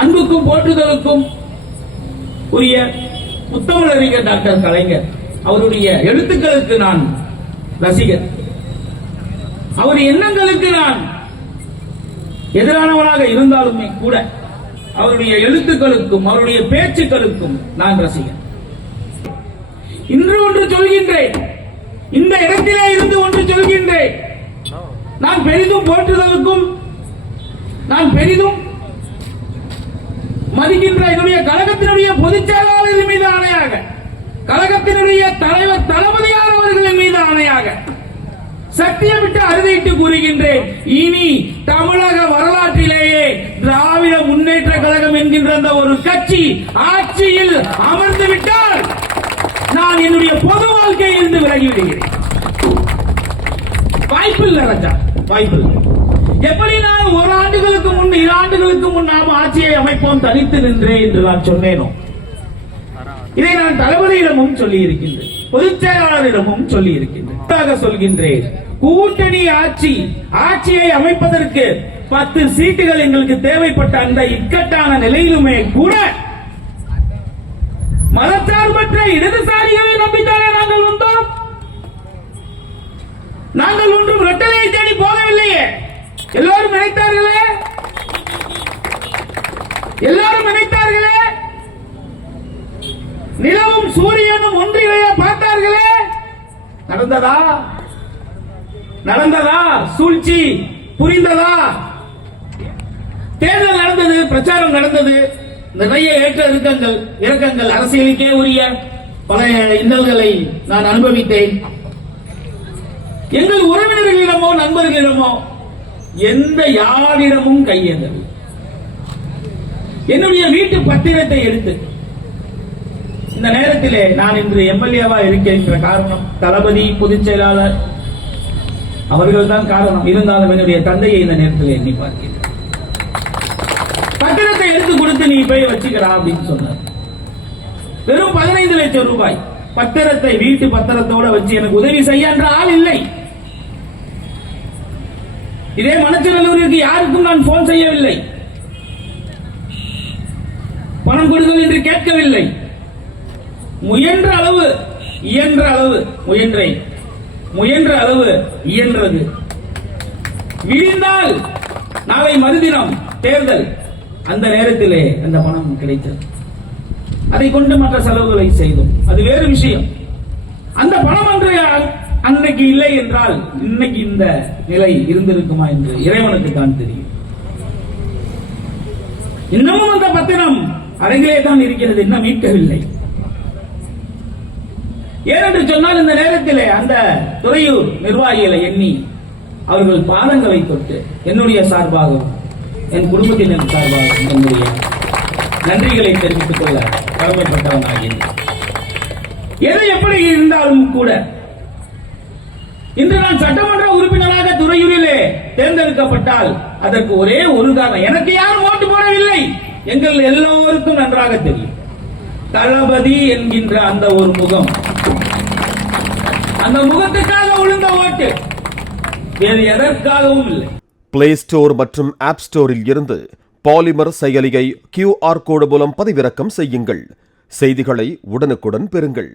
அன்புக்கும் போற்றுதலுக்கும் உரிய முத்தமிழறிஞர் டாக்டர் கலைஞர் அவருடைய எழுத்துக்களுக்கு நான் ரசிகர். அவர் எண்ணங்களுக்கு நான் எதிரானவனாக இருந்தாலுமே கூட அவருடைய எழுத்துக்களுக்கும் அவருடைய பேச்சுக்களுக்கும் நான் ரசிகன். இன்று ஒன்று சொல்கின்றேன், இந்த இடத்திலே இருந்து ஒன்று சொல்கின்றேன். நான் பெரிதும் போற்றுதலுக்கும் நான் பெரிதும் மதிக்கின்ற என்னுடைய கழகத்தினுடைய பொதுச் செயலாளர் மீது ஆணையாக, கழகத்தினுடைய தலைவர் தளபதியார் அவர்களின் மீது ஆணையாக சத்தியமிட்டு அறுதிட்டு கூறுகின்றேன், இனி தமிழக வரலாற்றிலேயே திராவிட முன்னேற்ற கழகம் என்கின்ற அந்த ஒரு கட்சி ஆட்சியில் அமர்ந்து விட்டால் நான் என்னுடைய பொது வாழ்க்கையில் இருந்து விலகிவிடுகிறேன். வாய்ப்பில்லை ராஜா, வாய்ப்பில்லை. எப்படி நான் 1 ஆண்டுகளுக்கு முன் 2 ஆண்டுகளுக்கு முன் நாம் ஆட்சியை அமைப்போம் தனித்து நின்றே என்று நான் சொன்னேனோ, இதை நான் தளபதியிடமும் சொல்லி இருக்கின்றேன், பொதுச் செயலாளரிடமும் சொல்லி இருக்கின்றேன். சொல்கின்றேன், கூட்டணி ஆட்சியை அமைப்பதற்கு 10 சீட்டுகள் எங்களுக்கு தேவைப்பட்ட அந்த இக்கட்டான நிலையிலுமே கூட மதச்சார்பற்ற இடதுசாரிகளை நம்பித்தானே நாங்கள் வந்தோம். நாங்கள் ஒன்றும் இரட்டலையை தேடி போகவில்லையே. எல்லாரும் நினைத்தார்களே, நிலவும் சூரியனும் ஒன்றிலேயே பார்த்தார்களே. நடந்ததா சூழ்ச்சி புரிந்ததா? தேர்தல் நடந்தது, பிரச்சாரம் நடந்தது, நிறைய ஏற்ற இறக்கங்கள், அரசியலுக்கே உரிய பல இன்னல்களை நான் அனுபவித்தேன். எங்கள் உறவினர்களிடமோ நண்பர்களிடமோ எந்த யாரிடமும் கையேந்தல். என்னுடைய வீட்டு பத்திரத்தை எடுத்து இந்த நேரத்திலே நான் இன்று எம்எல்ஏவா இருக்கின்ற காரணம் தளபதி, பொதுச் செயலாளர் அவர்கள் தான் காரணம். இருந்தாலும் என்னுடைய தந்தையை இந்த நேரத்தில் எண்ணி பார்க்கிறேன். பத்திரத்தை எடுத்து கொடுத்து நீ போய் வச்சுக்கிறா அப்படின்னு சொன்னார். வெறும் 15 லட்சம் ரூபாய் பத்திரத்தை வீட்டு பத்திரத்தோட வச்சு எனக்கு உதவி செய்ய என்ற ஆள் இல்லை. இதே மணச்சநல்லூருக்கு யாருக்கும் நான் போன் செய்யவில்லை, பணம் கொடுங்கள் என்று கேட்கவில்லை. முயன்ற அளவு இயன்றது. விழுந்தால் நாளை மறுதினம் தேர்தல், அந்த நேரத்திலே அந்த பணம் கிடைத்தது. அதை கொண்டு மற்ற செலவுகளை செய்தோம், அது வேறு விஷயம். அந்த பணம் அன்னைக்கு இல்லை என்றால் இன்னைக்கு இந்த நிலை இருந்திருக்குமா என்று இறைவனுக்கு தான் தெரியும். இன்னமும் அந்த பத்திரம் அரங்கிலே தான் இருக்கிறது, இன்னும் மீட்கவில்லை. ஏனென்று சொன்னால் இந்த நேரத்திலே அந்த துறையூர் நிர்வாகிகளை எண்ணி அவர்கள் பாதங்களை தொட்டு என்னுடைய சார்பாகவும் என் குடும்பத்தினர் சார்பாகவும் என்னுடைய நன்றிகளை தெரிவித்துக் கொள்ள கடமைப்பட்டவனாகிறேன். எது எப்படி இருந்தாலும் கூட இன்று நான் சட்டமன்ற உறுப்பினராக துறையூரிலே தேர்ந்தெடுக்கப்பட்டால் அதற்கு ஒரே ஒரு காரணம், எனக்கு யாரும் ஓட்டு போடவில்லை. எங்கள் எல்லோருக்கும் நன்றாக தெரியும், தளபதி என்கின்ற அந்த ஒரு முகம், அந்த முகத்துக்காக விழுந்த ஓட்டு, வேறு எதற்காகவும் இல்லை. பிளே ஸ்டோர் மற்றும் ஆப் ஸ்டோரில் இருந்து பாலிமர் செயலியை QR கோடு மூலம் பதிவிறக்கம் செய்யுங்கள். செய்திகளை உடனுக்குடன் பெறுங்கள்.